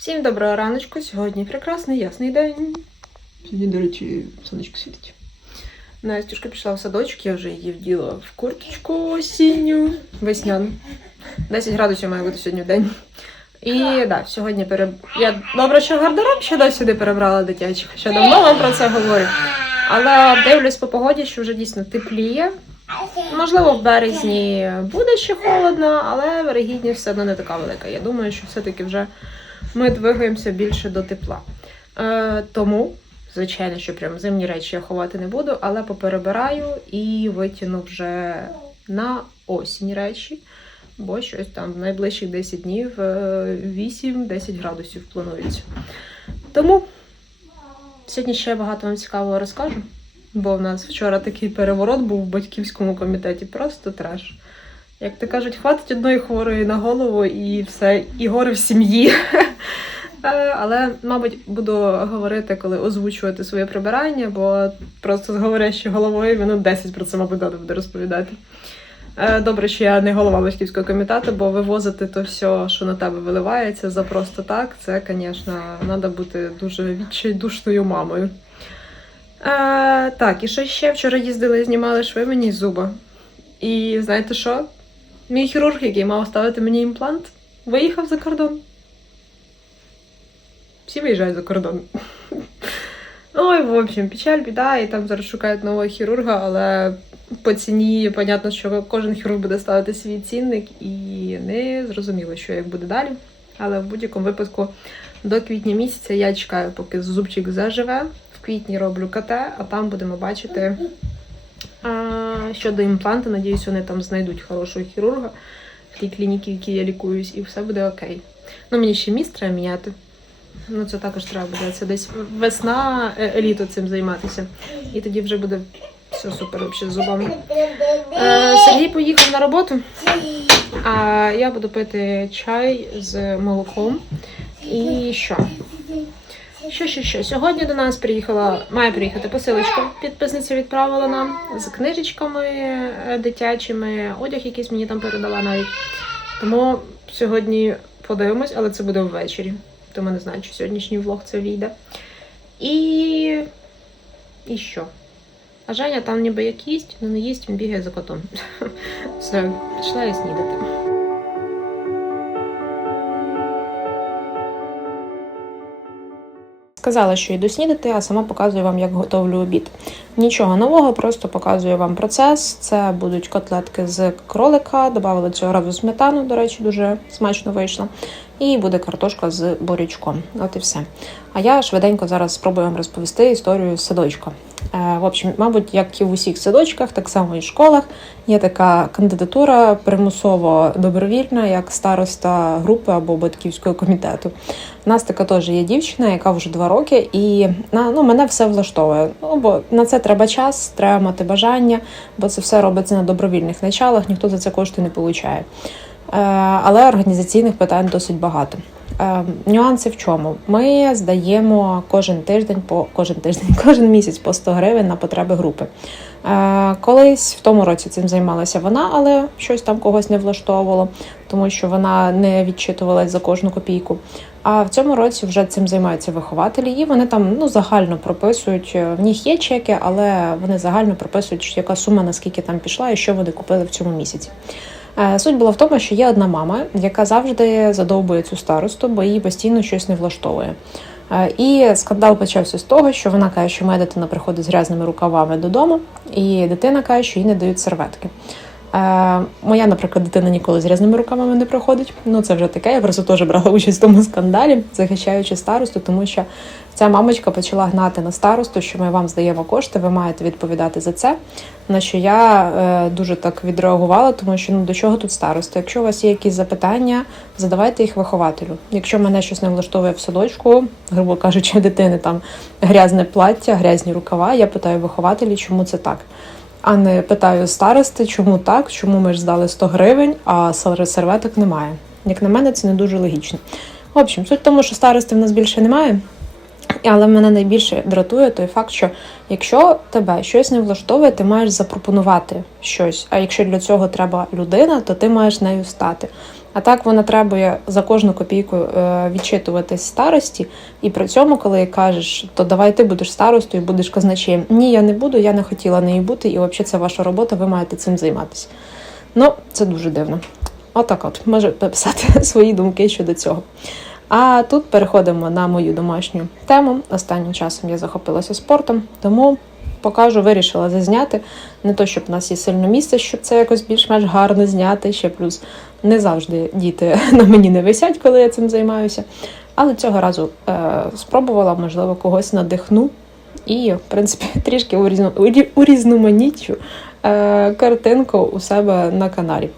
Всім доброго раночку. Сьогодні прекрасний ясний день. Сьогодні, до речі, сонечко світить. Настюшка пішла в садочок, я вже її вділа в курточку осінню, весняну. 10 градусів має бути сьогодні в день. І да, сьогодні переб... Я добре, що гардероб ще досі сюди перебрала дитячий, хоча давно вам про це говорю. Але дивлюсь по погоді, що вже дійсно тепліє. Можливо, в березні буде ще холодно, але вирогідність все одно не така велика. Я думаю, що все-таки вже ми двигаємося більше до тепла. Е, тому, звичайно, що прям зимні речі я ховати не буду, але поперебираю і витягну вже на осінь речі, бо щось там в найближчих 10 днів е, 8-10 градусів планується. Тому сьогодні ще багато вам цікавого розкажу. Бо в нас вчора такий переворот був в батьківському комітеті, просто треш. Як то кажуть, хватить одної хворої на голову і все, і горе в сім'ї. Е, Але, мабуть, буду говорити, коли озвучувати своє прибирання, бо просто з говорящою головою минут 10 про це, мабуть, треба буде розповідати. Е, Добре, що я не голова батьківського комітету, бо вивозити то все, що на тебе виливається за просто так, це, звісно, треба бути дуже відчайдушною мамою. Е, так, і що ще вчора їздили, знімали шви мені з зуба. І знаєте що? Мій хірург, який мав ставити мені імплант, виїхав за кордон. Всі виїжджають за кордон. Ой, в общем, печаль, біда, і там зараз шукають нового хірурга, але по ціні, понятно, що кожен хірург буде ставити свій цінник, і не зрозуміло, що як буде далі. Але в будь-якому випадку до квітня місяця я чекаю, поки зубчик заживе. В квітні роблю КТ, а там будемо бачити щодо імпланту. Надіюсь, вони там знайдуть хорошого хірурга в тій клініці, в якій я лікуюсь, і все буде окей. Ну, мені ще міст треба міняти. Ну, це також треба буде. Це десь весна, е, літо цим займатися. І тоді вже буде все супер взагалі з зубами. Е, Сергій поїхав на роботу, а я буду пити чай з молоком. І що? Що, що, що? Сьогодні до нас приїхала, має приїхати посилочка. Підписниця відправила нам з книжечками е, дитячими, одяг якийсь мені там передала навіть. Тому сьогодні подивимось, але це буде ввечері. Тому не знаю, чи сьогоднішній влог це війде. І. І що? А Женя там ніби як їсть, але не їсть, він бігає за котом. Все, пішла я снідати. Сказала, що йду снідати, а сама показую вам, як готовлю обід. Нічого нового, просто показую вам процес. Це будуть котлетки з кролика, додавали цього разу сметану, до речі, дуже смачно вийшло. І буде картошка з борючком. От і все. А я швиденько зараз спробую вам розповісти історію з садочка. Е, В общем, мабуть, як і в усіх садочках, так само і в школах є така кандидатура примусово добровільна, як староста групи або батьківського комітету. У нас така теж є дівчина, яка вже два роки, і на ну мене все влаштовує. Ну бо на це треба час, треба мати бажання, бо це все робиться на добровільних началах, ніхто за це кошти не получає. Е, але організаційних питань досить багато. Е, Нюанси в чому? Ми здаємо кожен тиждень по кожен тиждень, кожен місяць по 100 гривень на потреби групи. Е, Колись в тому році цим займалася вона, але щось там когось не влаштовувало, тому що вона не відчитувалась за кожну копійку. А в цьому році вже цим займаються вихователі, і вони там ну загально прописують. е, В них є чеки, але вони загально прописують, яка сума наскільки там пішла і що вони купили в цьому місяці. Е, Суть була в тому, що є одна мама, яка завжди задовбує цю старосту, бо її постійно щось не влаштовує. Е, І скандал почався з того, що вона каже, що моя дитина приходить з грязними рукавами додому, і дитина каже, що їй не дають серветки. Е, моя, наприклад, дитина ніколи з грязними рукавами не приходить. Ну це вже таке. Я просто теж брала участь в тому скандалі, захищаючи старосту, тому що ця мамочка почала гнати на старосту, що ми вам здаємо кошти, ви маєте відповідати за це. На що я е, дуже так відреагувала, тому що ну до чого тут староста? Якщо у вас є якісь запитання, задавайте їх вихователю. Якщо мене щось не влаштовує в садочку, грубо кажучи, дитини там грязне плаття, грязні рукава, я питаю вихователі, чому це так. А не питаю старости, чому так, чому ми ж здали 100 гривень, а серветок немає. Як на мене, це не дуже логічно. В общем, суть в тому, що старости в нас більше немає. Але мене найбільше дратує той факт, що якщо тебе щось не влаштовує, ти маєш запропонувати щось. А якщо для цього треба людина, то ти маєш нею стати. А так вона требує за кожну копійку е, відчитуватись старості, і при цьому, коли кажеш, то давай ти будеш старостою, будеш казначеєм. Ні, я не буду, я не хотіла нею бути, і взагалі це ваша робота, ви маєте цим займатися. Ну, це дуже дивно. Отак от, можете написати свої думки щодо цього. А тут переходимо на мою домашню тему. Останнім часом я захопилася спортом, тому покажу, вирішила зазняти. Не то, щоб в нас є сильно місце, щоб це якось більш-менш гарно зняти. Ще плюс не завжди діти на мені не висять, коли я цим займаюся. Але цього разу е, спробувала, можливо, когось надихну. І, в принципі, трішки урізно, урізноманітчу е, картинку у себе на каналі.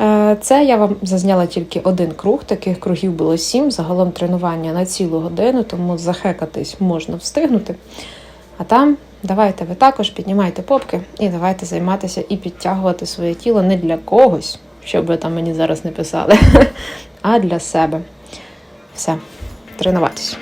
Е, Це я вам зазняла тільки один круг. Таких кругів було сім. Загалом тренування на цілу годину, тому захекатись можна встигнути. А там давайте ви також піднімайте попки і давайте займатися і підтягувати своє тіло не для когось, щоб ви там мені зараз не писали, а для себе. Все, тренуватись.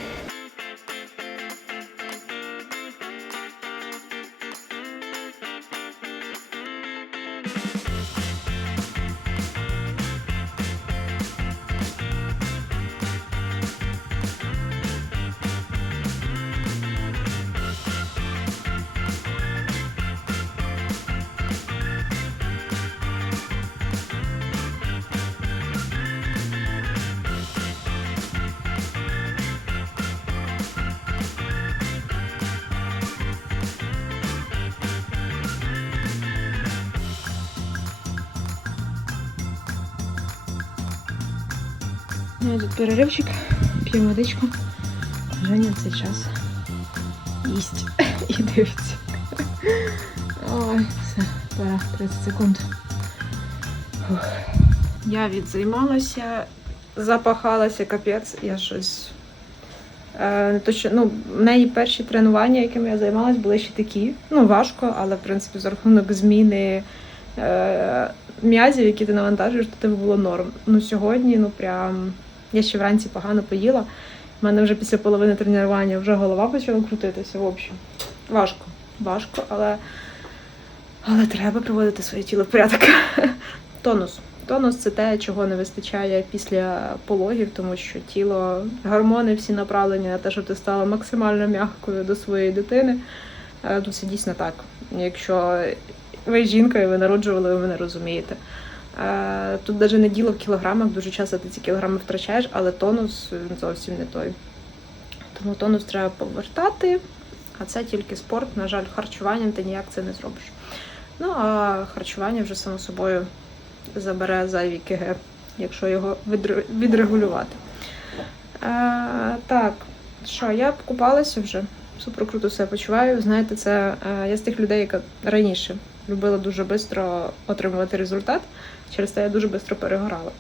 Ну, тут переривчик, п'ємо водичку. Женя цей час їсть і дивиться. Ой, все, пора 30 секунд. Фух. Я відзаймалася, запахалася, капець, я щось. Е, то, що, ну, в неї перші тренування, якими я займалась, були ще такі. Ну, важко, але в принципі за рахунок зміни е, м'язів, які ти навантажуєш, то тебе було норм. Ну сьогодні, ну прям я ще вранці погано поїла. У мене вже після половини тренування вже голова почала крутитися. В общем, важко, важко, але, але треба приводити своє тіло в порядок. Тонус. Тонус це те, чого не вистачає після пологів, тому що тіло, гормони всі направлені на те, щоб ти стала максимально м'якою до своєї дитини. Це дійсно так. Якщо ви жінка і ви народжували, ви мене розумієте. Е, Тут навіть не діло в кілограмах, дуже часто ти ці кілограми втрачаєш, але тонус зовсім не той. Тому тонус треба повертати, а це тільки спорт. На жаль, харчуванням ти ніяк це не зробиш. Ну а харчування вже само собою забере зайві КГ, якщо його відрегулювати. Е, так, що, я купалася вже, супер круто себе почуваю. Знаєте, це е, я з тих людей, яка раніше любила дуже швидко отримувати результат. Через це я дуже швидко перегорала.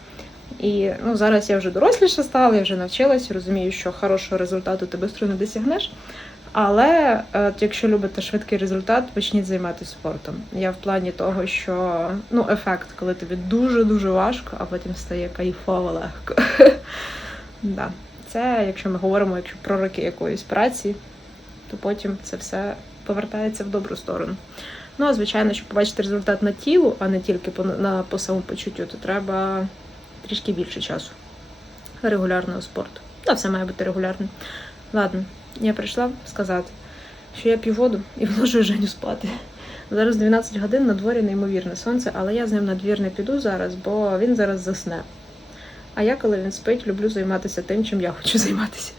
І ну, зараз я вже доросліша стала, я вже навчилась, розумію, що хорошого результату ти швидко не досягнеш. Але е, якщо любите швидкий результат, почніть займатися спортом. Я в плані того, що ну, ефект, коли тобі дуже-дуже важко, а потім стає кайфово легко. да. Це, якщо ми говоримо якщо про роки якоїсь праці, то потім це все повертається в добру сторону. Ну, а звичайно, щоб побачити результат на тілу, а не тільки по, на, по самопочуттю, то треба трішки більше часу регулярного спорту. Та все має бути регулярним. Ладно, я прийшла сказати, що я п'ю воду і вложу Женю спати. Зараз 12 годин на дворі неймовірне сонце, але я з ним на двір не піду зараз, бо він зараз засне. А я, коли він спить, люблю займатися тим, чим я хочу займатися.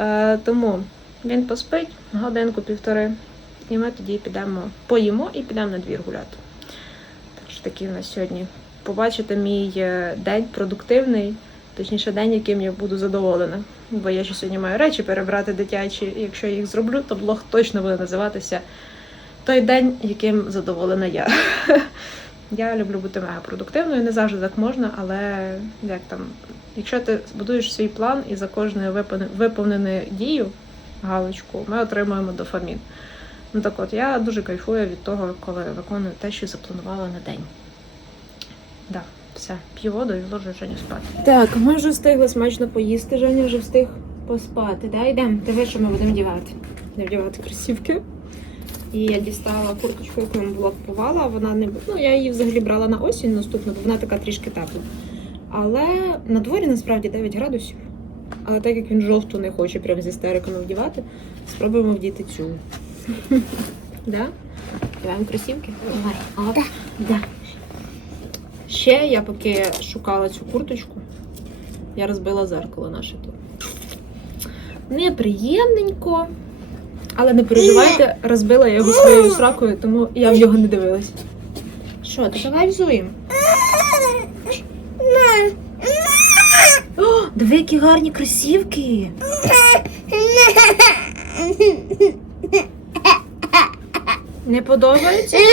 Е, тому він поспить годинку-півтори, і ми тоді підемо, поїмо і підемо на двір гуляти. Так що такий у нас сьогодні. Побачите мій е, день продуктивний, точніше, день, яким я буду задоволена. Бо я ще сьогодні маю речі перебрати дитячі. І якщо я їх зроблю, то блог точно буде називатися той день, яким задоволена я. Я люблю бути мега продуктивною, не завжди так можна, але як там, якщо ти будуєш свій план і за кожною виповне- виповненою дію галочку, ми отримуємо дофамін. Ну так от, я дуже кайфую від того, коли виконую те, що запланувала на день. Да, все, п'ю воду і вложу Женю спати. Так, ми вже встигли смачно поїсти, Женя вже встиг поспати. Да, йдемо. Диви, що ми будемо вдівати. Не вдівати кросівки. І я дістала курточку, яку я була купувала. Вона не ну, я її взагалі брала на осінь наступну, бо вона така трішки тепла. Але на дворі насправді 9 градусів. Але так як він жовту не хоче прям зі стериками вдівати, спробуємо вдіти цю. Да? Вдіваємо кросівки? Давай. Оп. Да. Ще я поки шукала цю курточку, я розбила зеркало наше тут. Неприємненько. Але не переживайте, розбила я його своєю сракою, тому я в нього не дивилась. Що, то давай взуємо. Диви, які гарні кросівки. Не подобається?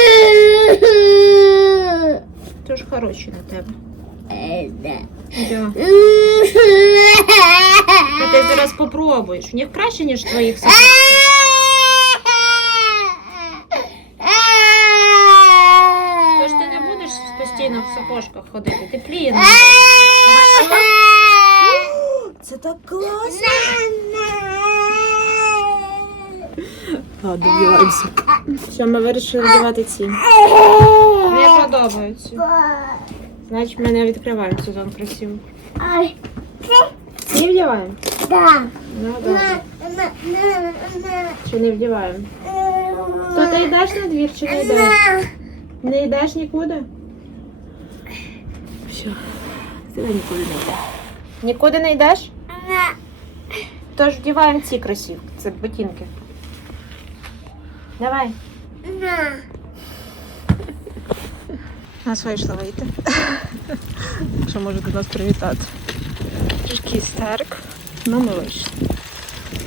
Це ж хороші на тебе. Да. А ти зараз попробуєш. В них краще, ніж твоїх сапогах. Тож ти не будеш постійно в сапожках ходити, тепліє. на Це так класно. Ладно, вдіваємося. Все, ми вирішили вдівати ці. Не подобаються. Значить, ми не відкриваємо сезон красиво. Не вдіваємо? Ну, добре. Чи не вдіваємо? То ти йдеш на двір чи не йдеш? Не йдеш нікуди? Все. Ти нікуди не йдеш. Нікуди не йдеш? Тож вдіваємо ці кросівки. Це ботинки. Давай. Нас вийшло вийти. Якщо можете нас привітати. Трішки істерик. Ну, ми вийшли.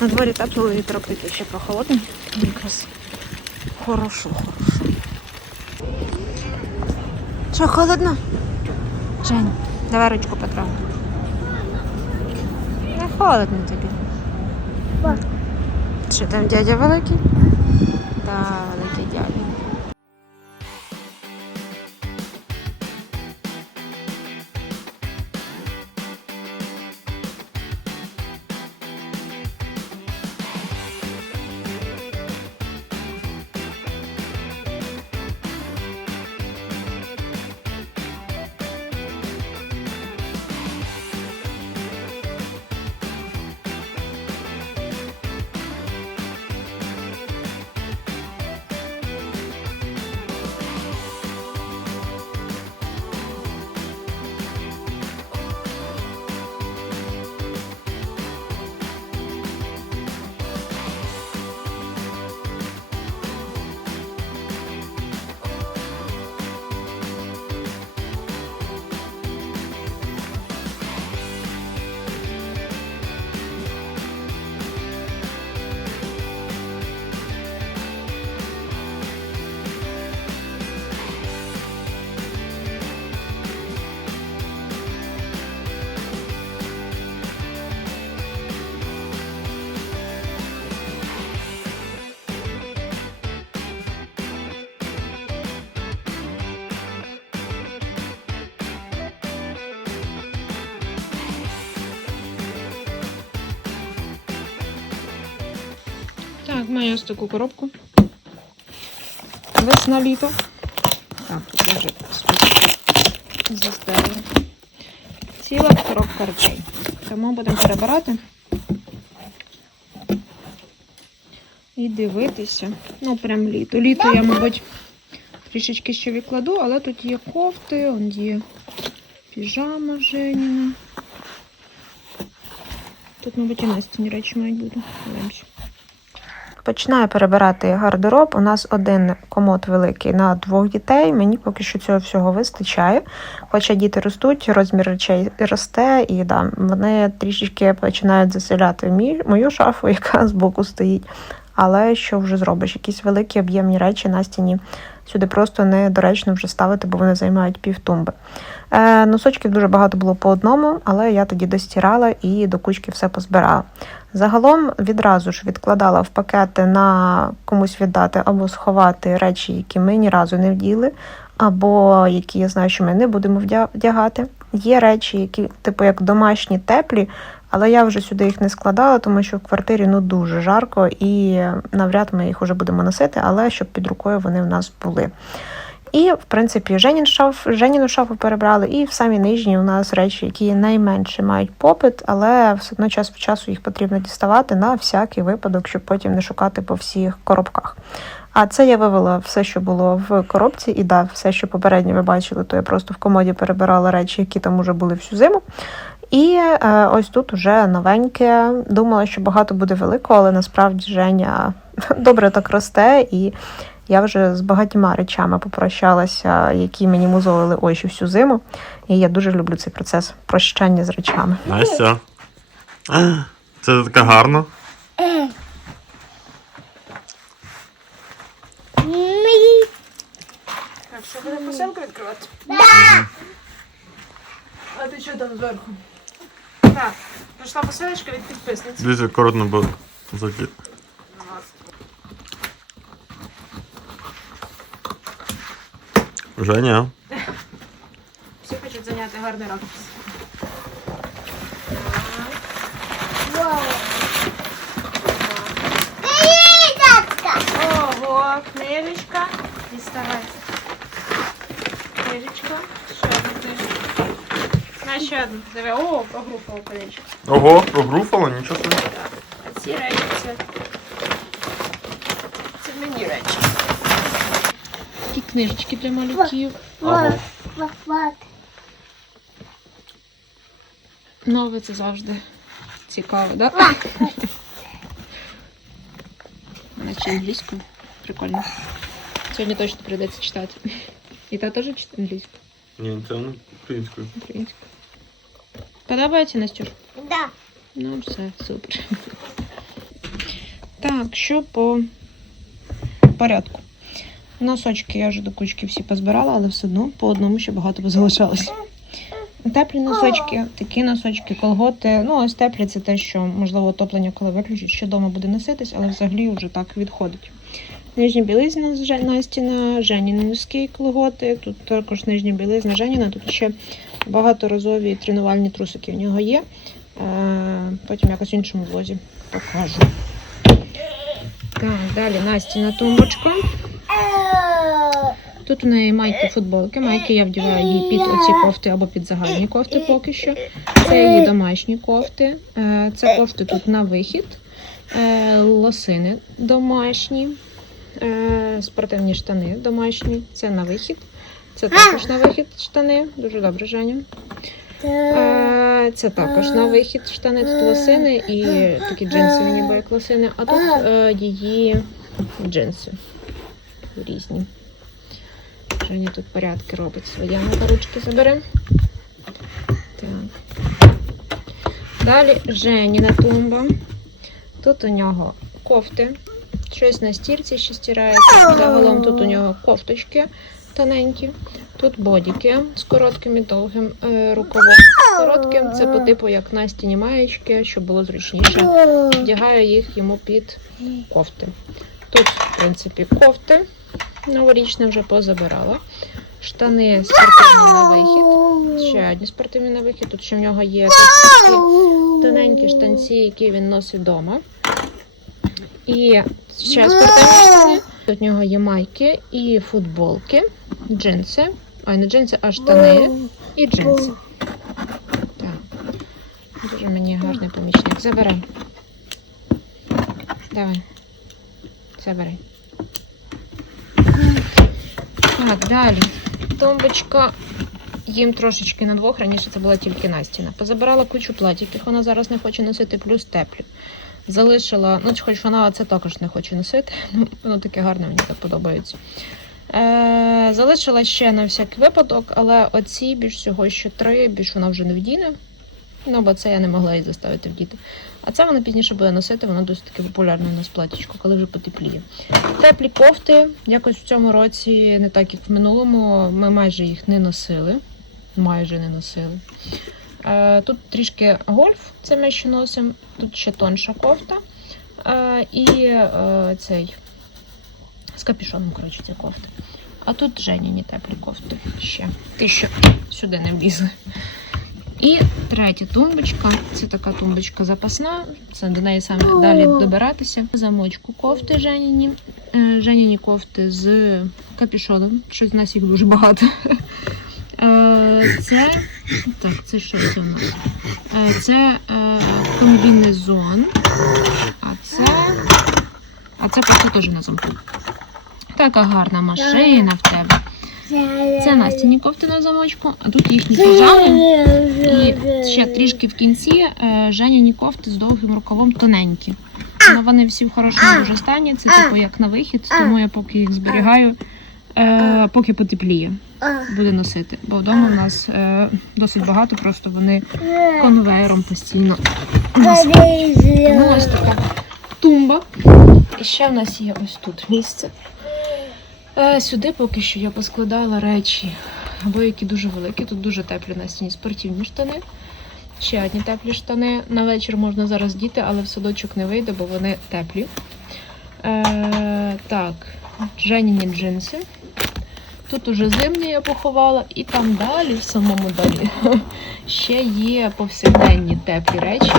На дворі тепло вітрок такий ще прохолодний. тому Якраз хорошо, хорошо. Що, холодно? Жень, давай ручку потрогай. Не холодно тобі. Що там дядя великий? Так, маю ось таку коробку. Весна літо. Так, тут вже заставлю. Ціла коробка речей. Тому будемо перебирати і дивитися. Ну, прям літо. Літо я, мабуть, трішечки ще відкладу, але тут є кофти, он є піжама Женіна. Тут, мабуть, і Настіні речі мають бути. Подивимося. Починаю перебирати гардероб. У нас один комод великий на двох дітей. Мені поки що цього всього вистачає. Хоча діти ростуть, розмір речей росте, і да, вони трішечки починають заселяти мій, мою шафу, яка збоку стоїть. Але що вже зробиш? Якісь великі об'ємні речі на стіні сюди просто недоречно вже ставити, бо вони займають півтумби. Е, носочків дуже багато було по одному, але я тоді достирала і до кучки все позбирала. Загалом відразу ж відкладала в пакети на комусь віддати або сховати речі, які ми ні разу не вділи, або які я знаю, що ми не будемо вдя- вдягати. Є речі, які, типу, як домашні, теплі, але я вже сюди їх не складала, тому що в квартирі ну дуже жарко і навряд ми їх уже будемо носити, але щоб під рукою вони в нас були. І, в принципі, Женін шаф, Женіну шафу перебрали, і в самій нижній у нас речі, які найменше мають попит, але все одно час від часу їх потрібно діставати на всякий випадок, щоб потім не шукати по всіх коробках. А це я вивела все, що було в коробці, і да, все, що попередньо ви бачили, то я просто в комоді перебирала речі, які там уже були всю зиму. І е, ось тут уже новеньке. Думала, що багато буде великого, але насправді Женя добре так росте, і я вже з багатьма речами попрощалася, які мені музолили очі всю зиму. І я дуже люблю цей процес прощання з речами. Настя. Це така гарно. Що буде посилку відкривати? А ти що там зверху? Так, прийшла посилочка від підписниці. Дивіться, коротко було закид. Женя. Всі хочуть зайняти гарний ракурс. Ого, книжечка. Діставай. Книжечка. Ще одна книжечка. На ще одну. Диви. О, погрупала книжечка. Ого, прогруфало, нічого собі. А ці речі це. Це мені речі. Такі книжечки для малюків. Ага. Вот, вот, вот. Нове це завжди цікаво, так? Да? Наче англійською. Прикольно. Сьогодні точно прийдеться читати. І та теж читає англійською, Ні, це не українською. українською. Подобається, Настюш? Да. Ну, все, супер. Так, що по порядку. Носочки я вже до кучки всі позбирала, але все одно по одному ще багато позалишалось. Теплі носочки, такі носочки, колготи. Ну, ось теплі це те, що можливо отоплення, коли виключить, що вдома буде носитись, але взагалі вже так відходить. Нижня білизна Настіна, Женіни міські колготи. Тут також нижня білизна Женіна. Тут ще багаторазові тренувальні трусики в нього є. Е, Потім якось в іншому влозі покажу. Так, далі Настіна тумбочка. Тут у неї майки футболки. Майки я вдіваю їй під оці кофти або під загальні кофти поки що. Це її домашні кофти. Е, Це кофти тут на вихід. Е, Лосини домашні. Е, Спортивні штани домашні. Це на вихід. Це також на вихід штани. Дуже добре, Женя. Це також на вихід штани. Тут лосини і такі джинсові, ніби як лосини. А тут її джинси різні. Женя тут порядки робить своє. Ну, ручки заберемо. Так. Далі Женіна тумба. Тут у нього кофти. Щось на стірці ще стирається. Загалом тут у нього кофточки тоненькі. Тут бодіки з коротким і довгим е, рукавом. З коротким це по типу як Настіні маєчки, щоб було зручніше. Вдягаю їх йому під кофти. Тут, в принципі, кофти. Новорічне вже позабирала. Штани спортивні на вихід. Ще одні спортивні на вихід. Тут ще в нього є такі тоненькі штанці, які він носить вдома. І ще спортивні штани. Тут в нього є майки і футболки, джинси. Ой, не джинси, а штани і джинси. Так. Дуже мені гарний помічник. Забирай. Давай. Забирай. Так, далі. Тумбочка. Їм трошечки на двох, раніше це була тільки Настіна. Позабирала кучу платів, яких вона зараз не хоче носити, плюс теплі. Залишила, ну, хоч вона це також не хоче носити, ну, воно таке гарне, мені так подобається. Е, залишила ще на всякий випадок, але оці більш всього ще три, більш вона вже не вдіне. Ну, бо це я не могла її заставити вдіти. А це вона пізніше буде носити, воно досить таки популярне у нас платічко, коли вже потепліє. Теплі кофти якось в цьому році, не так як в минулому, ми майже їх не носили. Майже не носили. Е, Тут трішки гольф, це ми ще носимо. Тут ще тонша кофта. Е, І е, цей з капюшоном, коротше, ця кофта. А тут Женіні теплі кофти ще. Ті, що сюди не влізли. І третя тумбочка. Це така тумбочка запасна. Це до неї саме далі добиратися. Замочку кофти Женіні. Е, Женіні кофти з капюшоном. Щось в нас їх дуже багато. Е, Це так, це що це у нас? Е, Це е, комбінезон. А це. А це просто теж на замку. Така гарна машина. Це Настіні кофти на замочку, а тут їхні піжами. І ще трішки в кінці е, Женяні кофти з довгим рукавом тоненькі. Ну, вони всі в хорошому дуже стані. Це типу як на вихід, тому я поки їх зберігаю, е, поки потепліє, буде носити. Бо вдома в нас е, досить багато, просто вони конвейером постійно. Ну, ось така тумба. І ще в нас є ось тут місце. Е, сюди поки що я поскладала речі, або які дуже великі. Тут дуже теплі на стіні спортивні штани. Ще одні теплі штани. На вечір можна зараз діти, але в садочок не вийде, бо вони теплі. Е, так, Женіні джинси. Тут уже зимні я поховала, і там далі, в самому далі, ще є повсякденні теплі речі,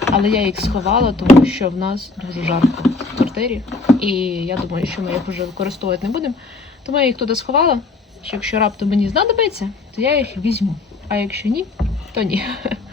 але я їх сховала, тому що в нас дуже жарко квартирі. І я думаю, що ми їх вже використовувати не будемо. Тому я їх туди сховала, що якщо раптом мені знадобиться, то я їх візьму. А якщо ні, то ні.